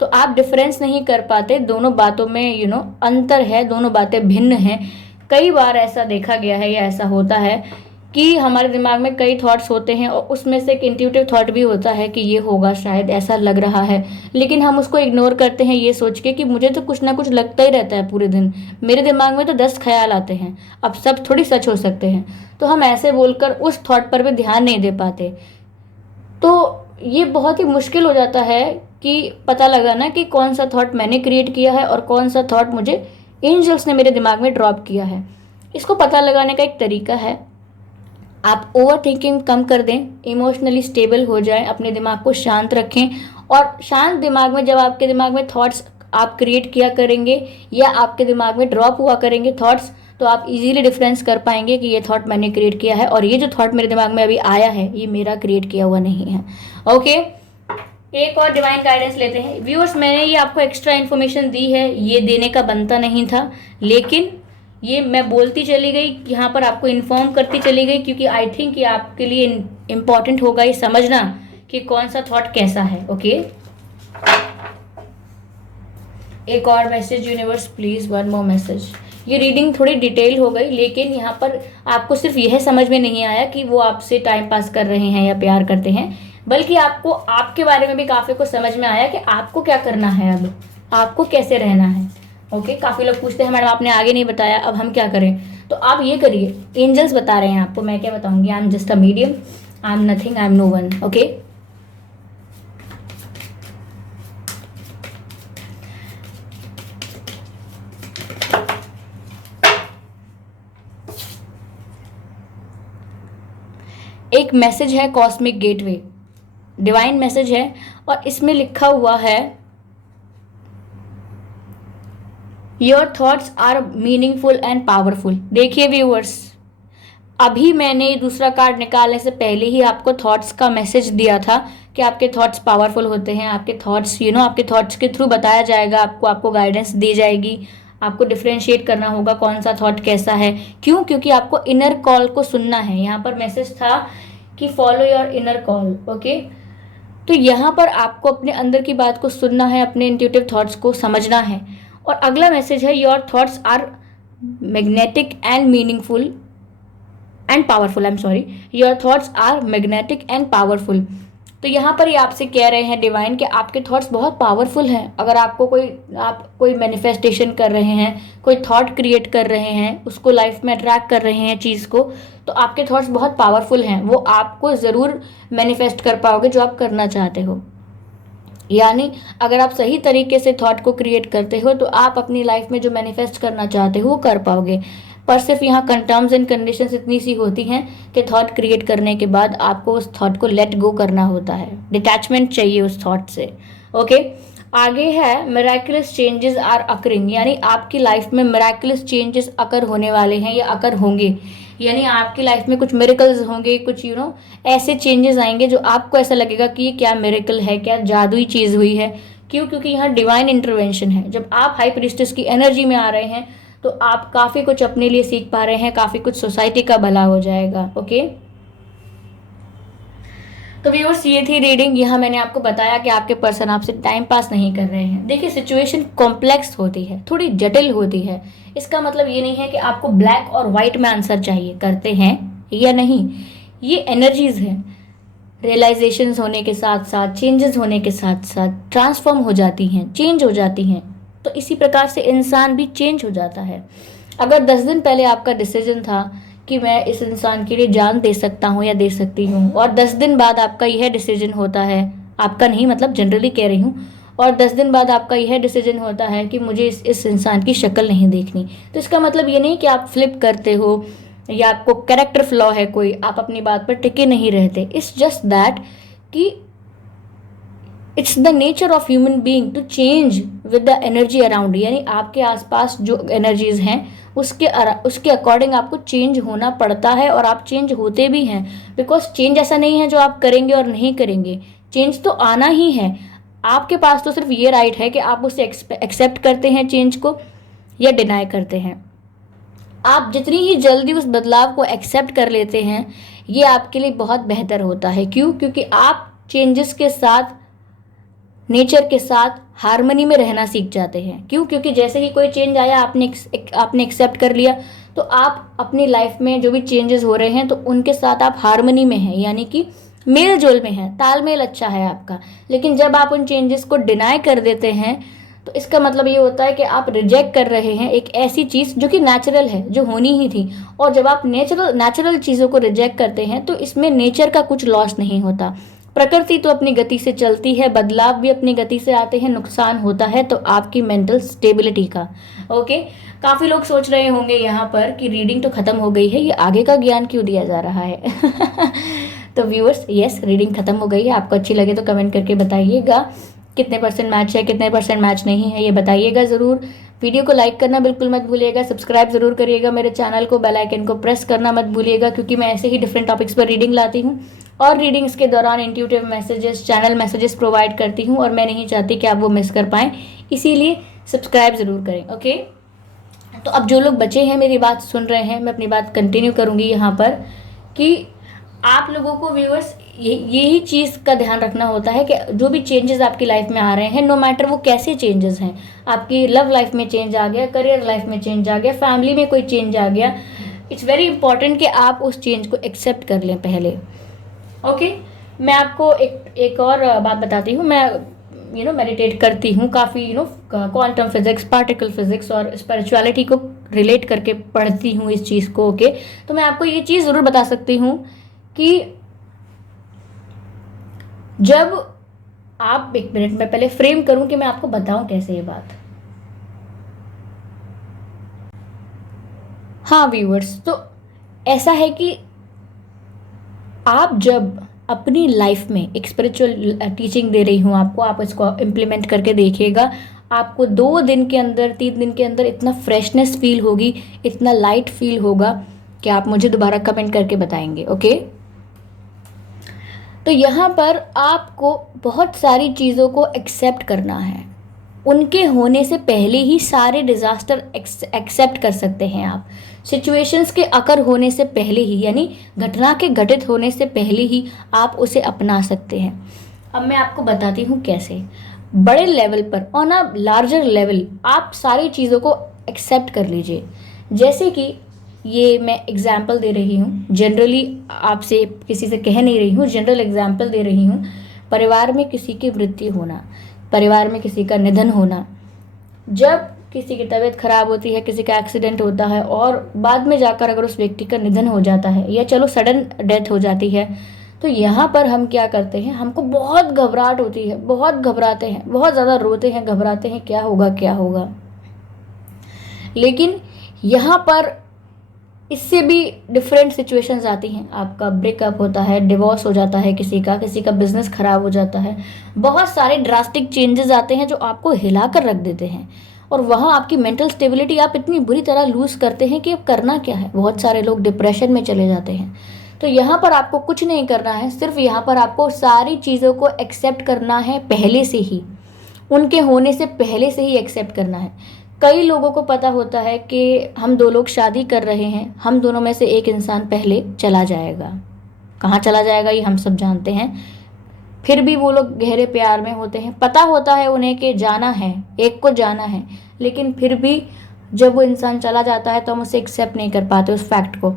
तो आप डिफरेंस नहीं कर पाते, दोनों बातों में अंतर है, दोनों बातें भिन्न हैं। कई बार ऐसा देखा गया है या ऐसा होता है कि हमारे दिमाग में कई थॉट्स होते हैं और उसमें से एक इंट्यूटिव थॉट भी होता है कि ये होगा, शायद ऐसा लग रहा है, लेकिन हम उसको इग्नोर करते हैं ये सोच के कि मुझे तो कुछ ना कुछ लगता ही रहता है पूरे दिन, मेरे दिमाग में तो 10 ख्याल आते हैं, अब सब थोड़ी सच हो सकते हैं। तो हम ऐसे बोलकर उस थॉट पर भी ध्यान नहीं दे पाते। तो ये बहुत ही मुश्किल हो जाता है कि पता लगाना कि कौन सा थॉट मैंने क्रिएट किया है और कौन सा थॉट मुझे एंजल्स ने मेरे दिमाग में ड्रॉप किया है। इसको पता लगाने का एक तरीका है, आप ओवर थिंकिंग कम कर दें, इमोशनली स्टेबल हो जाएं, अपने दिमाग को शांत रखें। और शांत दिमाग में जब आपके दिमाग में थॉट्स आप क्रिएट किया करेंगे या आपके दिमाग में ड्रॉप हुआ करेंगे थॉट्स, तो आप इजीली डिफरेंस कर पाएंगे कि ये थॉट मैंने क्रिएट किया है और ये जो थॉट मेरे दिमाग में अभी आया है ये मेरा क्रिएट किया हुआ नहीं है। ओके, एक और डिवाइन गाइडेंस लेते हैं। व्यूअर्स, मैंने ये आपको एक्स्ट्रा इन्फॉर्मेशन दी है, ये देने का बनता नहीं था, लेकिन ये मैं बोलती चली गई, यहाँ पर आपको इन्फॉर्म करती चली गई, क्योंकि आई थिंक ये आपके लिए इम्पॉर्टेंट होगा ये समझना कि कौन सा थॉट कैसा है। ओके, एक और message universe please, one more message. ये रीडिंग थोड़ी डिटेल हो गई, लेकिन यहाँ पर आपको सिर्फ यह समझ में नहीं आया कि वो आपसे टाइम पास कर रहे हैं या प्यार करते हैं, बल्कि आपको आपके बारे में भी काफ़ी कुछ समझ में आया कि आपको क्या करना है, अब आपको कैसे रहना है। ओके, काफ़ी लोग पूछते हैं मैडम आपने आगे नहीं बताया, अब हम क्या करें। तो आप ये करिए, एंजल्स बता रहे हैं आपको, मैं क्या बताऊंगी। I am just a medium, I am nothing, I am no one. Okay, एक मैसेज है कॉस्मिक गेटवे, डिवाइन मैसेज है, और इसमें लिखा हुआ है your thoughts are meaningful and powerful. देखिए व्यूअर्स, अभी मैंने ये दूसरा कार्ड निकालने से पहले ही आपको थॉट्स का मैसेज दिया था कि आपके थॉट्स पावरफुल होते हैं, आपके थॉट्स आपके थॉट्स के थ्रू बताया जाएगा आपको, आपको गाइडेंस दी जाएगी, आपको डिफ्रेंशिएट करना होगा कौन सा थॉट कैसा है। क्यों? क्योंकि आपको इनर कॉल को सुनना है। यहाँ पर मैसेज था कि follow your inner call. Okay, तो यहाँ पर आपको अपने अंदर की बात को सुनना है, अपने इंट्यूटिव थॉट्स को समझना है। और अगला मैसेज है your thoughts are magnetic and meaningful and powerful, I am sorry, your thoughts are magnetic and powerful. तो यहाँ पर ये आपसे कह रहे हैं डिवाइन कि आपके थॉट्स बहुत पावरफुल हैं। अगर आपको आप कोई मैनिफेस्टेशन कर रहे हैं, कोई थॉट क्रिएट कर रहे हैं, उसको लाइफ में अट्रैक्ट कर रहे हैं चीज़ को, तो आपके थॉट्स बहुत पावरफुल हैं, वो आपको ज़रूर मैनिफेस्ट कर पाओगे जो आप करना चाहते हो। यानी अगर आप सही तरीके से थॉट को क्रिएट करते हो तो आप अपनी लाइफ में जो मैनिफेस्ट करना चाहते हो वो कर पाओगे। पर सिर्फ यहाँ टर्म्स एंड कंडीशंस इतनी सी होती हैं कि थॉट क्रिएट करने के बाद आपको उस थॉट को लेट गो करना होता है, डिटैचमेंट चाहिए उस थॉट से। ओके, आगे है मिराकुलस चेंजेस आर अकरिंग, यानी आपकी लाइफ में मिराकुलस चेंजेस अकर होने वाले हैं या अकर होंगे, यानी आपकी लाइफ में कुछ मिरेकल्स होंगे, कुछ ऐसे चेंजेस आएंगे जो आपको ऐसा लगेगा कि ये क्या मिरेकल है, क्या जादुई चीज़ हुई है। क्यों? क्योंकि यहाँ डिवाइन इंटरवेंशन है। जब आप हाई प्रीस्टेस की एनर्जी में आ रहे हैं तो आप काफ़ी कुछ अपने लिए सीख पा रहे हैं, काफ़ी कुछ सोसाइटी का भला हो जाएगा। ओके, तो व्यूअर्स ये थी रीडिंग। यहाँ मैंने आपको बताया कि आपके पर्सन आपसे टाइम पास नहीं कर रहे हैं। देखिए, सिचुएशन कॉम्प्लेक्स होती है, थोड़ी जटिल होती है। इसका मतलब ये नहीं है कि आपको ब्लैक और वाइट में आंसर चाहिए, करते हैं या नहीं, ये एनर्जीज हैं। रियलाइजेशंस होने के साथ साथ, चेंजेस होने के साथ साथ ट्रांसफॉर्म हो जाती हैं, चेंज हो जाती हैं। तो इसी प्रकार से इंसान भी चेंज हो जाता है। अगर 10 दिन पहले आपका डिसीजन था कि मैं इस इंसान के लिए जान दे सकता हूँ या दे सकती हूँ, और 10 दिन बाद आपका यह डिसीजन होता है, आपका नहीं मतलब जनरली कह रही हूँ, और 10 दिन बाद आपका यह डिसीजन होता है कि मुझे इस इंसान की शक्ल नहीं देखनी, तो इसका मतलब ये नहीं कि आप फ्लिप करते हो या आपको कैरेक्टर फ्लॉ है कोई, आप अपनी बात पर टिके नहीं रहते। इट्स जस्ट दैट कि it's the nature of human being to change with the energy around, यानी आपके आसपास जो एनर्जीज हैं उसके अकॉर्डिंग आपको चेंज होना पड़ता है, और आप चेंज होते भी हैं। बिकॉज चेंज ऐसा नहीं है जो आप करेंगे और नहीं करेंगे, चेंज तो आना ही है। आपके पास तो सिर्फ ये राइट है कि आप उसे एक्सेप्ट करते हैं चेंज को या डिनाई करते हैं। आप जितनी ही जल्दी उस बदलाव को एक्सेप्ट कर लेते हैं ये आपके लिए बहुत बेहतर होता है। क्यों? क्योंकि आप चेंजेस के साथ, नेचर के साथ हार्मनी में रहना सीख जाते हैं। क्यों? क्योंकि जैसे ही कोई चेंज आया आपने एक्सेप्ट कर लिया, तो आप अपनी लाइफ में जो भी चेंजेस हो रहे हैं तो उनके साथ आप हार्मनी में हैं, यानी कि मेल जोल में है, तालमेल अच्छा है आपका। लेकिन जब आप उन चेंजेस को डिनाई कर देते हैं तो इसका मतलब ये होता है कि आप रिजेक्ट कर रहे हैं एक ऐसी चीज़ जो कि नेचुरल है, जो होनी ही थी। और जब आप नेचुरल चीज़ों को रिजेक्ट करते हैं तो इसमें नेचर का कुछ लॉस नहीं होता। प्रकृति तो अपनी गति से चलती है, बदलाव भी अपनी गति से आते हैं, नुकसान होता है तो आपकी मेंटल स्टेबिलिटी का। ओके, काफ़ी लोग सोच रहे होंगे यहाँ पर कि रीडिंग तो ख़त्म हो गई है, ये आगे का ज्ञान क्यों दिया जा रहा है। तो व्यूअर्स, यस, रीडिंग ख़त्म हो गई है। आपको अच्छी लगे तो कमेंट करके बताइएगा कितने % मैच है, कितने % मैच नहीं है, ये बताइएगा ज़रूर। वीडियो को लाइक करना बिल्कुल मत भूलिएगा, सब्सक्राइब ज़रूर करिएगा मेरे चैनल को, बेल आइकन को प्रेस करना मत भूलिएगा, क्योंकि मैं ऐसे ही डिफरेंट टॉपिक्स पर रीडिंग लाती हूँ और रीडिंग्स के दौरान intuitive messages, channel messages provide करती हूँ, और मैं नहीं चाहती कि आप वो मिस कर पाएँ, इसीलिए सब्सक्राइब ज़रूर करें। ओके, तो अब जो लोग बचे हैं मेरी बात सुन रहे हैं, मैं अपनी बात कंटिन्यू करूँगी यहाँ पर कि आप लोगों को व्यूअर्स यही चीज़ का ध्यान रखना होता है कि जो भी चेंजेस आपकी लाइफ में आ रहे हैं, नो मैटर वो कैसे चेंजेस हैं, आपकी लव लाइफ में चेंज आ गया, करियर लाइफ में चेंज आ गया, फैमिली में कोई चेंज आ गया, इट्स वेरी इंपॉर्टेंट कि आप उस चेंज को एक्सेप्ट कर लें पहले। ओके, मैं आपको एक और बात बताती हूँ। मैं मेडिटेट करती हूँ काफ़ी, क्वांटम फिजिक्स, पार्टिकल फिजिक्स और स्पिरिचुअलिटी को रिलेट करके पढ़ती हूँ इस चीज़ को। ओके, तो मैं आपको ये चीज़ ज़रूर बता सकती हूँ कि जब आप, एक मिनट में पहले फ्रेम करूं कि मैं आपको बताऊं कैसे ये बात। हाँ व्यूअर्स, तो ऐसा है कि आप जब अपनी लाइफ में एक स्पिरिचुअल टीचिंग दे रही हूँ आपको, आप इसको इम्प्लीमेंट करके देखिएगा, आपको 2 दिन के अंदर, 3 दिन के अंदर इतना फ्रेशनेस फील होगी, इतना लाइट फील होगा कि आप मुझे दोबारा कमेंट करके बताएंगे। ओके, तो यहाँ पर आपको बहुत सारी चीज़ों को एक्सेप्ट करना है। उनके होने से पहले ही सारे डिज़ास्टर एक्सेप्ट कर सकते हैं आप। सिचुएशंस के अकर होने से पहले ही, यानी घटना के घटित होने से पहले ही आप उसे अपना सकते हैं। अब मैं आपको बताती हूँ कैसे। बड़े लेवल पर, ऑन अ लार्जर लेवल, आप सारी चीज़ों को एक्सेप्ट कर लीजिए। जैसे कि ये मैं एग्जाम्पल दे रही हूँ, जनरली आपसे किसी से कह नहीं रही हूँ, जनरल एग्जाम्पल दे रही हूँ। परिवार में किसी की मृत्यु होना, परिवार में किसी का निधन होना, जब किसी की तबीयत खराब होती है, किसी का एक्सीडेंट होता है और बाद में जाकर अगर उस व्यक्ति का निधन हो जाता है या चलो सडन डेथ हो जाती है, तो यहाँ पर हम क्या करते हैं, हमको बहुत घबराहट होती है, बहुत घबराते हैं, बहुत ज़्यादा रोते हैं, घबराते हैं, क्या होगा क्या होगा। लेकिन यहाँ पर इससे भी डिफरेंट सिचुएशंस आती हैं। आपका ब्रेकअप होता है, डिवोर्स हो जाता है, किसी का बिजनेस खराब हो जाता है, बहुत सारे ड्रास्टिक चेंजेस आते हैं जो आपको हिला कर रख देते हैं, और वहाँ आपकी मेंटल स्टेबिलिटी आप इतनी बुरी तरह लूज़ करते हैं कि अब करना क्या है। बहुत सारे लोग डिप्रेशन में चले जाते हैं। तो यहाँ पर आपको कुछ नहीं करना है, सिर्फ यहाँ पर आपको सारी चीज़ों को एक्सेप्ट करना है पहले से ही, उनके होने से पहले से ही एक्सेप्ट करना है। कई लोगों को पता होता है कि हम 2 लोग शादी कर रहे हैं, हम दोनों में से एक इंसान पहले चला जाएगा। कहाँ चला जाएगा ये हम सब जानते हैं, फिर भी वो लोग गहरे प्यार में होते हैं, पता होता है उन्हें कि जाना है, एक को जाना है, लेकिन फिर भी जब वो इंसान चला जाता है तो हम उसे एक्सेप्ट नहीं कर पाते उस फैक्ट को।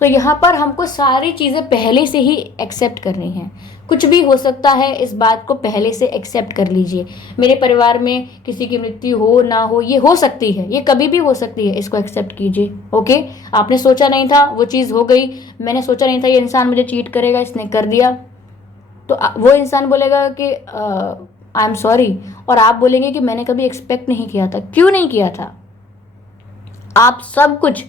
तो यहाँ पर हमको सारी चीज़ें पहले से ही एक्सेप्ट करनी है। कुछ भी हो सकता है, इस बात को पहले से एक्सेप्ट कर लीजिए। मेरे परिवार में किसी की मृत्यु हो ना हो, ये हो सकती है, ये कभी भी हो सकती है, इसको एक्सेप्ट कीजिए। ओके, आपने सोचा नहीं था, वो चीज़ हो गई। मैंने सोचा नहीं था ये इंसान मुझे चीट करेगा, इसने कर दिया, तो वो इंसान बोलेगा कि आई एम सॉरी, और आप बोलेंगे कि मैंने कभी एक्सपेक्ट नहीं किया था। क्यों नहीं किया था? आप सब कुछ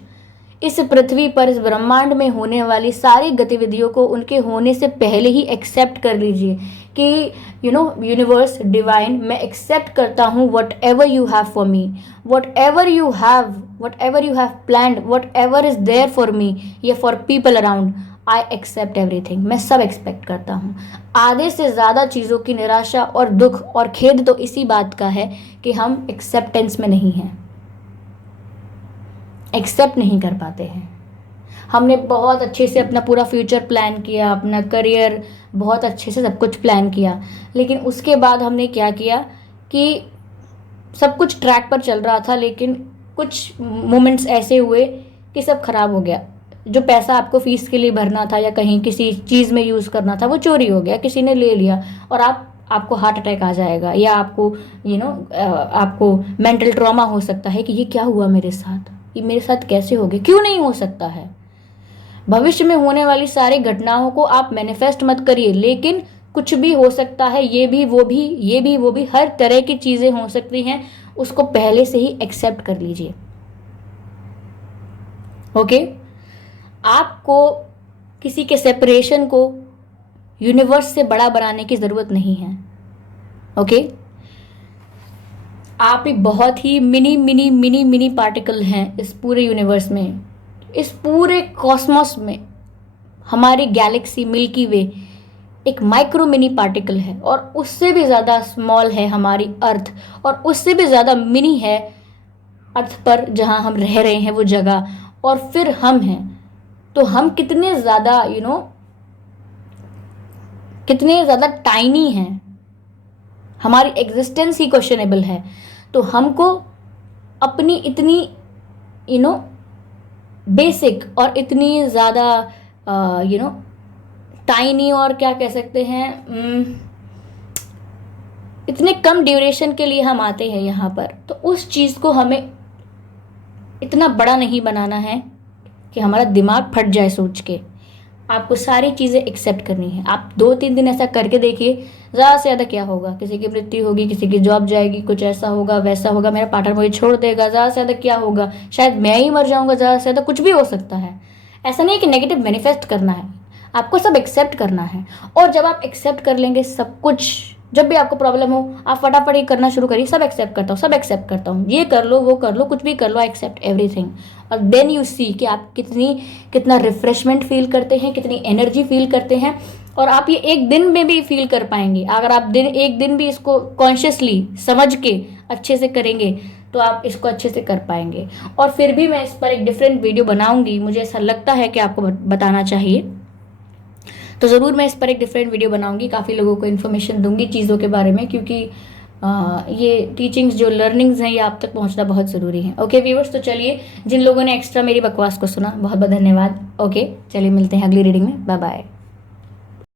इस पृथ्वी पर, इस ब्रह्मांड में होने वाली सारी गतिविधियों को उनके होने से पहले ही एक्सेप्ट कर लीजिए कि यूनिवर्स, डिवाइन, मैं एक्सेप्ट करता हूँ whatever you have for me, whatever you have planned, whatever is there for me या for people around, I accept everything. मैं सब एक्सपेक्ट करता हूँ। आधे से ज़्यादा चीज़ों की निराशा और दुख और खेद तो इसी बात का है कि हम एक्सेप्टेंस में नहीं हैं, एक्सेप्ट नहीं कर पाते हैं। हमने बहुत अच्छे से अपना पूरा फ्यूचर प्लान किया, अपना करियर बहुत अच्छे से सब कुछ प्लान किया, लेकिन उसके बाद हमने क्या किया कि सब कुछ ट्रैक पर चल रहा था, लेकिन कुछ मोमेंट्स ऐसे हुए कि सब खराब हो गया, जो पैसा आपको फीस के लिए भरना था या कहीं किसी चीज़ में यूज़ करना था वो चोरी हो गया, किसी ने ले लिया, और आपको हार्ट अटैक आ जाएगा, या आपको आपको मेंटल ट्रॉमा हो सकता है कि ये क्या हुआ मेरे साथ, ये मेरे साथ कैसे हो गया, क्यों नहीं हो सकता है। भविष्य में होने वाली सारी घटनाओं को आप मैनिफेस्ट मत करिए, लेकिन कुछ भी हो सकता है, ये भी वो भी, ये भी वो भी, हर तरह की चीजें हो सकती हैं, उसको पहले से ही एक्सेप्ट कर लीजिए। ओके, आपको किसी के सेपरेशन को यूनिवर्स से बड़ा बनाने की जरूरत नहीं है। ओके, आप एक बहुत ही mini mini mini mini particle हैं इस पूरे यूनिवर्स में, इस पूरे कॉस्मोस में। हमारी गैलेक्सी मिल्की वे एक माइक्रो मिनी पार्टिकल है, और उससे भी ज़्यादा स्मॉल है हमारी अर्थ, और उससे भी ज़्यादा मिनी है अर्थ पर जहाँ हम रह रहे हैं वो जगह, और फिर हम हैं। तो हम कितने ज़्यादा कितने ज़्यादा टाइनी हैं, हमारी एग्जिस्टेंस ही क्वेश्चनेबल है। तो हमको अपनी इतनी बेसिक और इतनी ज़्यादा टाइनी, और क्या कह सकते हैं, इतने कम ड्यूरेशन के लिए हम आते हैं यहाँ पर, तो उस चीज़ को हमें इतना बड़ा नहीं बनाना है कि हमारा दिमाग फट जाए सोच के। आपको सारी चीज़ें एक्सेप्ट करनी है। आप 2-3 दिन ऐसा करके देखिए, ज़्यादा से ज़्यादा क्या होगा, किसी की मृत्यु होगी, किसी की जॉब जाएगी, कुछ ऐसा होगा वैसा होगा, मेरा पार्टनर मुझे छोड़ देगा, ज़्यादा से ज़्यादा क्या होगा, शायद मैं ही मर जाऊँगा, ज़्यादा से ज़्यादा कुछ भी हो सकता है। ऐसा नहीं कि नेगेटिव मैनिफेस्ट करना है, आपको सब एक्सेप्ट करना है। और जब आप एक्सेप्ट कर लेंगे सब कुछ, जब भी आपको प्रॉब्लम हो आप फटाफट ये करना शुरू करिए, सब एक्सेप्ट करता हूँ, सब एक्सेप्ट करता हूँ, ये कर लो वो कर लो, कुछ भी कर लो, आई एक्सेप्ट एवरीथिंग। और देन यू सी कि आप कितना रिफ्रेशमेंट फील करते हैं, कितनी एनर्जी फील करते हैं, और आप ये एक दिन में भी फील कर पाएंगे। अगर आप एक दिन भी इसको कॉन्शियसली समझ के अच्छे से करेंगे तो आप इसको अच्छे से कर पाएंगे। और फिर भी मैं इस पर एक डिफरेंट वीडियो बनाऊंगी, मुझे ऐसा लगता है कि आपको बताना चाहिए, तो ज़रूर मैं इस पर एक डिफरेंट वीडियो बनाऊंगी, काफ़ी लोगों को इन्फॉर्मेशन दूंगी चीज़ों के बारे में, क्योंकि ये टीचिंग्स जो लर्निंग्स हैं ये आप तक पहुंचना बहुत ज़रूरी है। ओके व्यूअर्स, तो चलिए, जिन लोगों ने एक्स्ट्रा मेरी बकवास को सुना बहुत बहुत धन्यवाद। ओके, चलिए मिलते हैं अगली रीडिंग में, बाय बाय।